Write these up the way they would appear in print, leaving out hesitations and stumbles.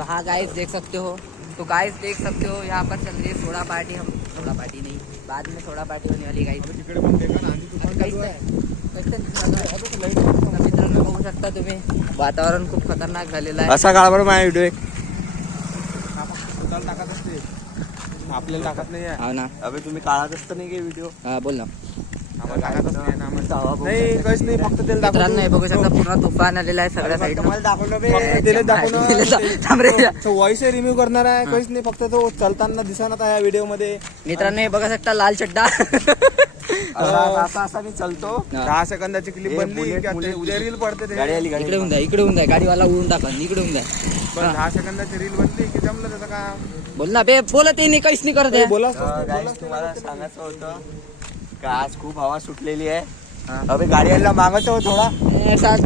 तो हाँ गाइस देख सकते हो, तो गाइस देख सकते हो यहाँ पर चल रही है सोडा पार्टी। हम सोडा पार्टी नहीं, बाद में सोडा पार्टी होने वाली गाइस। मित्रांनो बघू शकता तुम्ही, वातावरण खूप खतरनाक झालेलं आहे. असा काळ बरं माझा व्हिडिओ एक टाकत असते, आपल्याला टाकत नाही आहे. हो ना. अबे तुम्ही काढत असता नाही का व्हिडिओ? हा बोल ना. नाही काहीच नाही, फक्त तेल मित्रांनो हे बघू शकता पूर्ण तुफान आलेला आहे सगळ्या साईड. व्हॉइस रिम्यू करणार आहे, काहीच नाही, फक्त तो चलताना दिसणार आहे व्हिडिओ मध्ये. मित्रांनो हे बघा शकता लाल चड्डा. असा मी चलतो 10 सेकंदाची क्लिप बनली की उद्या रील पडते. इकडे होऊन जाय, इकडे होऊन जाय, गाडीवाला उडून टाका, इकडे होऊन जाय. पण 10 सेकंदाची रील बनली की जमलं त्याचं का. बोल ना बे, बोलत नाही, काहीच नाही करत आहे. बोला तुम्हाला सांगायचं होतं का आज खूप हवा सुटलेली आहे. अबे गाडीला मागतो थोडा.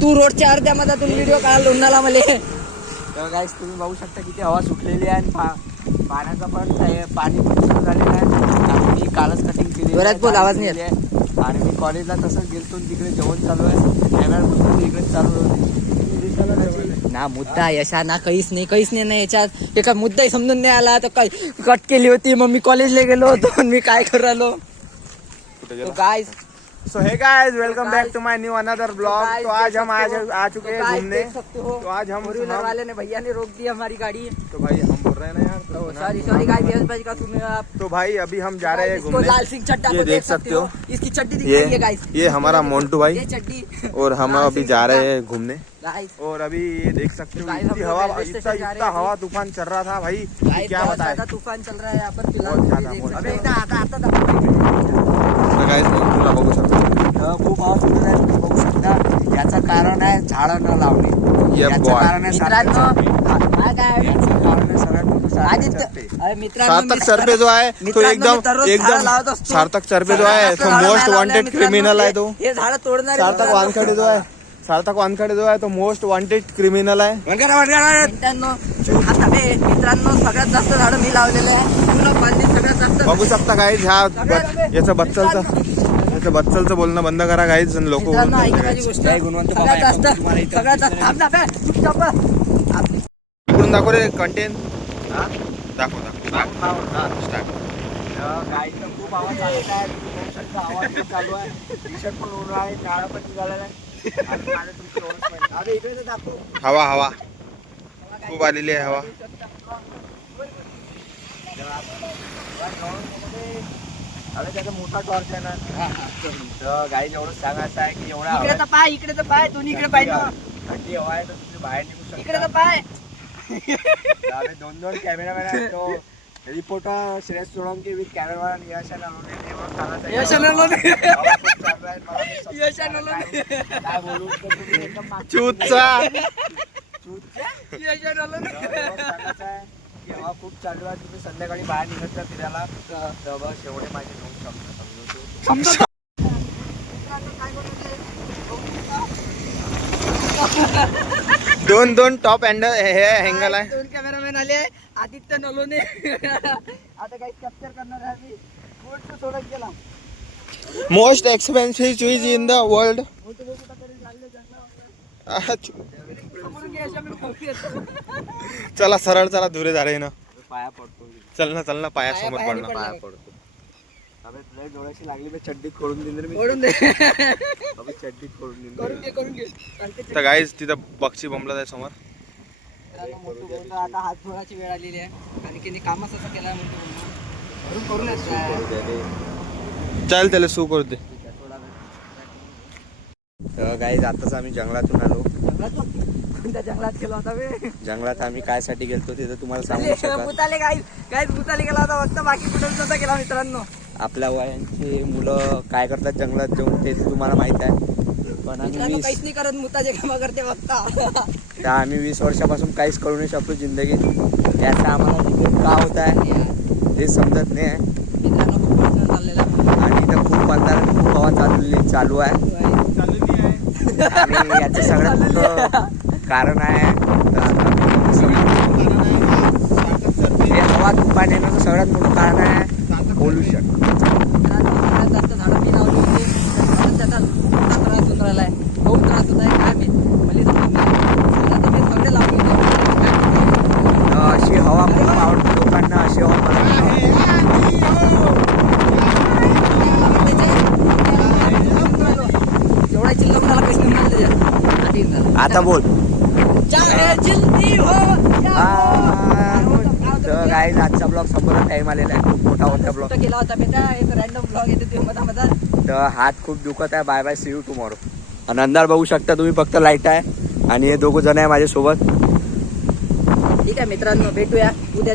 तू रोडच्या अर्ध्या मधातून व्हिडिओ काढला उन्हाला मले. तर गाईस तुम्ही बघू शकता किती हवा सुटलेली आहे आणि पाण्याचा पण पाणी पण सुरू झालेलं आहे. मी कालच कटिंग केली. जोरात बोल, आवाज नाही येत. आणि मी कॉलेजला तसंच गेलतो, तिकडे जेवण चालू आहे, कॅमेरा इकडे चालू होते ना. मुद्दा यशा ना काहीच नाही ना याच्यात. एका मुद्दाही समजून नाही आला तर काय कट केली होती. मग मी कॉलेजला गेलो होतो, मी काय करू राहिलो. तो guys, so hey guys, welcome back to my new another blog. तो आज हम आ चुके हैं घूमने. तो आज हम वाले ने भैया ने रोक दी हमारी गाड़ी. तो भाई हम बोल रहे हैं ना यार, सॉरी गाइस, भाई का सुनिए आप. तो भाई अभी हम जा रहे हैं घूमने. लाल सिंह चड्डा ये को देख सकते हो, इसकी चड्डी दिखाइए गाइस. ये हमारा मोन्टू भाई, ये चड्डी. और हम अभी जा रहे हैं घूमने. गाइस और अभी ये देख सकते हो गाइस, इतनी हम हवा, रेलवे स्टेशन जा रहे इतना हैं हवा तूफान चल रहा था भाई, गाइस, क्या बहुत बताएं. ज्यादा तूफान चल रहा है यहाँ पर फिलहाल. बहुत ज्यादा, देख बहुत सकते हो. ज्यादा. आता गाइस तुला बघू शकता खूप आवाज सुटत आहे, तुम्ही बघू शकता. याचं कारण आहे झाडं न लावणे. ये याचं बॉय कारण आहे मित्रांनो, हा काय याचं कारण आहे सगळ्यात मोठं सार्थक आदित्य. सरपे. अरे मित्रांनो, सार्थक सरपे जो आहे तो मित्रांनो, एकदम मी दररोज झाडं लावत एकदम असतो. सार्थक सरपे जो आहे तो मोस्ट वॉन्टेड क्रिमिनल आहे. तो हे झाड तोडणार सार्थक वानखडे जो आहे, सार्थक वानखडे जो आहे तो मोस्ट वॉन्टेड क्रिमिनल आहे. मित्रांनो सगळ्यात जास्त झाडं मी लावलेले आहे. पूर्ण पाणी सगळ्यात जास्त. बघू शकता गाईज, याचं बच्चलचं बोलणं बंद करा गाईज. लोक मित्रांनो, ऐका माझी गोष्ट. जय गुणवंत बाबा, सगळ्यात आपण जास्त तुम्हाला इथं सगळ्यात जास्त थांब ना बे, चुपचाप बस. इकडून दाखव रे कंटेंट. दाखव स्टार्ट. गाईचा खूप आवाज आलेला आहे, तुम्ही बघू शकता. आवाज पण चालू आहे, टी शर्ट पण उडून आहे, काळा पण निघालेला आहे. आणि माझं तुमचं रोज पण. अरे इकडे तर दाखव. हवा खूप आलेली आहे हवा. अरे त्याचा मोठा टॉर्च आहे ना. तर गाई एवढं सांगायचं आहे की एवढा इकडे तर पाय, इकडे तर पाय, दोन्ही इकडे पाय ना. थंडी हवा आहे तर तुम्ही बाहेर निघू इकडे तर शकता. पाय. आम्ही दोन कॅमेरामॅन आहेत. तो reporter Shreyas Solanki with cameraman Yash Anlone. Yash Anlone. Yash Anlone काय बोलू तर तुम्ही एकदम मागच्या चूतचा यश अनलोने. सांगायचं आहे की हवा खूप चालू आहे. तुम्ही संध्याकाळी बाहेर निघत जा फिरायला तर बस एवढे माझे दोन शब्द समजतो. दोन टॉप हँगल आहे. दोन कॅमेरामॅन आले. आदित्य नलोने. आता काही कॅप्चर करणार आहे मी. बोट सोडत गेला. Most expensive cheese in the world. चला सरळ चला, धुरे झाले ना. पाया पडतो. चल ना पायासमोर पाया पडणार. पडणार. पाया पडतो. अबे तुला डोळ्याशी लागली मी चड्डीत खोडून देईन रे मी. ओढून दे. अबे चड्डीत खोडून देईन. करून घे. चालते. तर गाईज तिथं बक्षी बंबला आहे समोर. मित्रांनो, मोठू बोलतो, आता हात धुवायची वेळ आलेली आहे आणि त्यांनी कामच असं केलं आहे. मोठू बोलतो, करूनच काय. चल त्याला सू करू दे. गाईज आताच आम्ही जंगलातून आलो. कोणत्या जंगलात गेला होता बे? जंगलात आम्ही काय साठी गेलतो ते तुम्हाला सांगू शकत. भूताले गाईज भूताले गेला होता फक्त, बाकी कुठं नव्हता गेला. मित्रांनो, आपल्या वयांचे मुलं काय करतात जंगलात जाऊन ते तुम्हाला माहित आहे. पण आम्ही काहीच नाही करत, मुताचे कामं करते फक्त. आम्ही 20 वर्षापासून काहीच करू नाही शकतो जिंदगीत. याचा आम्हाला रिग्रेट का होत आहे ते समजत नाही आहे. मित्रांनो, खूप प्रश्न चाललेला आहे. आणि इथं खूप अंधार, खूप हवा चालू आहे. आणि याचं सगळ्यात मोठं कारण आहे हे हवा तुफान येण्याचं सगळ्यात मोठं कारण आहे पोल्युशन. मित्रांनो, सगळ्यात जास्त झाडं मी लावली होती, पण त्याचा मोठा त्रास होऊन राहिला आहे. बहुत त्रास होत आहे. काय मी सगळे लावली होती. आता बोल. चाहे जिंदगी हो या तर गाईज आजचा ब्लॉग संपला. टाइम आलेला आहे. खूप मोठा होता ब्लॉग. कुठं केला होता बेटा एक रॅन्डम ब्लॉग येते ते मधा तर हात खूप दुखत आहे. Bye bye, see you tomorrow. आणि अंधार बघू शकता तुम्ही, फक्त लाईट आहे आणि हे दोघं जण आहे माझ्यासोबत. ठीक आहे मित्रांनो, भेटूया उद्या.